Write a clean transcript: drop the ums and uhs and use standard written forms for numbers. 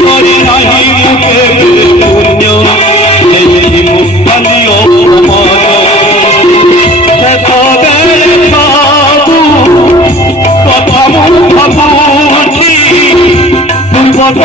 করে নাহি মুখে পুণ্য এই মুক্তি অপমান সেতবেলে বাবু কথা মুখ ভাবুছি পূর্ব